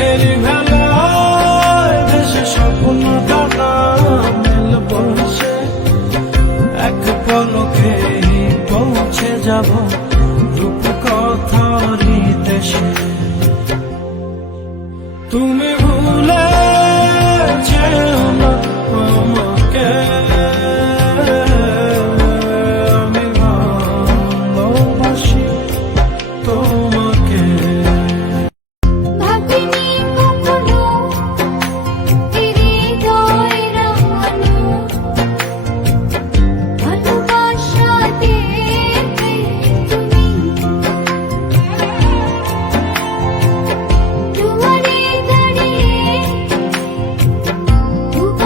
চোখের ভেলায় ভেসে স্বপ্ন দানা মেল বসে এক পলকে পৌঁছে যাব রূপকথার দেশে। তুমি ভুলে